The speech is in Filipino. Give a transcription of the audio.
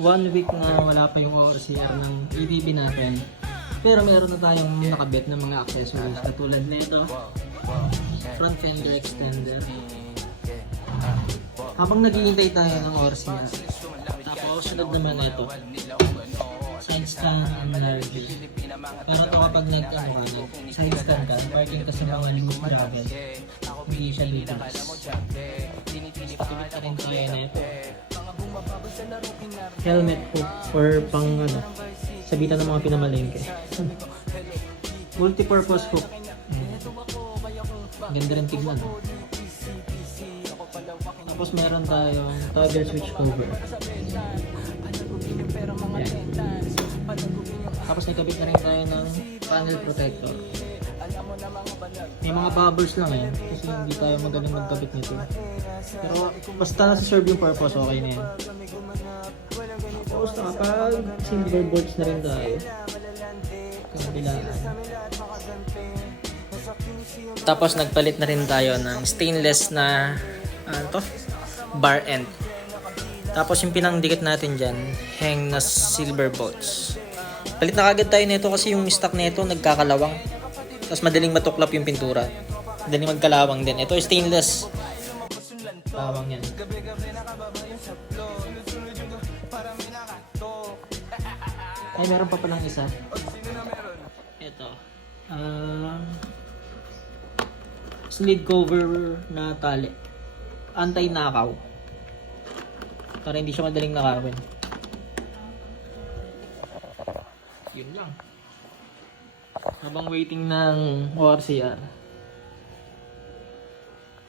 one week na wala pa yung ORCR ng EDB natin. Pero meron na tayong nakabit na mga accessories katulad nito. Front fender extender. Habang naghihintay tayo ng ORCR. Tapos sunod naman ito. Side stand and large. Pero ito kapag nag, ano ka, nag side stand ka, parking ka sa mga loop gravel, hindi siya bibilis. Pakibit ka rin tayo na ito. Helmet hook for pang ano, sabitan ng mga pinamalengke. Multi-purpose hook. Mm. Ganda rin tignan. no? Tapos meron tayong toggle switch cover. Yan. Tapos nagkabit na rin tayo ng panel protector. May mga bubbers lang eh, kasi hindi tayo magaling magkabit nito. Pero basta nasa serve yung purpose, okay na yan. Tapos nakapag silver bolts na rin tayo. Kabilaan. Tapos nagpalit na rin tayo ng stainless na ano to? bar end. Tapos yung pinangdikit natin dyan, hang na silver bolts. Palit na kagad tayo nito kasi yung stock nito nagkakalawang. Tapos madaling matuklap yung pintura. Madaling magkalawang din. Ito stainless. Lawang yan. Ay, meron pa palang isa. Ito. Um, slid cover na tali. Anti-nakaw. Para hindi siya madaling nakawin. Yun lang. Habang waiting ng ORCR,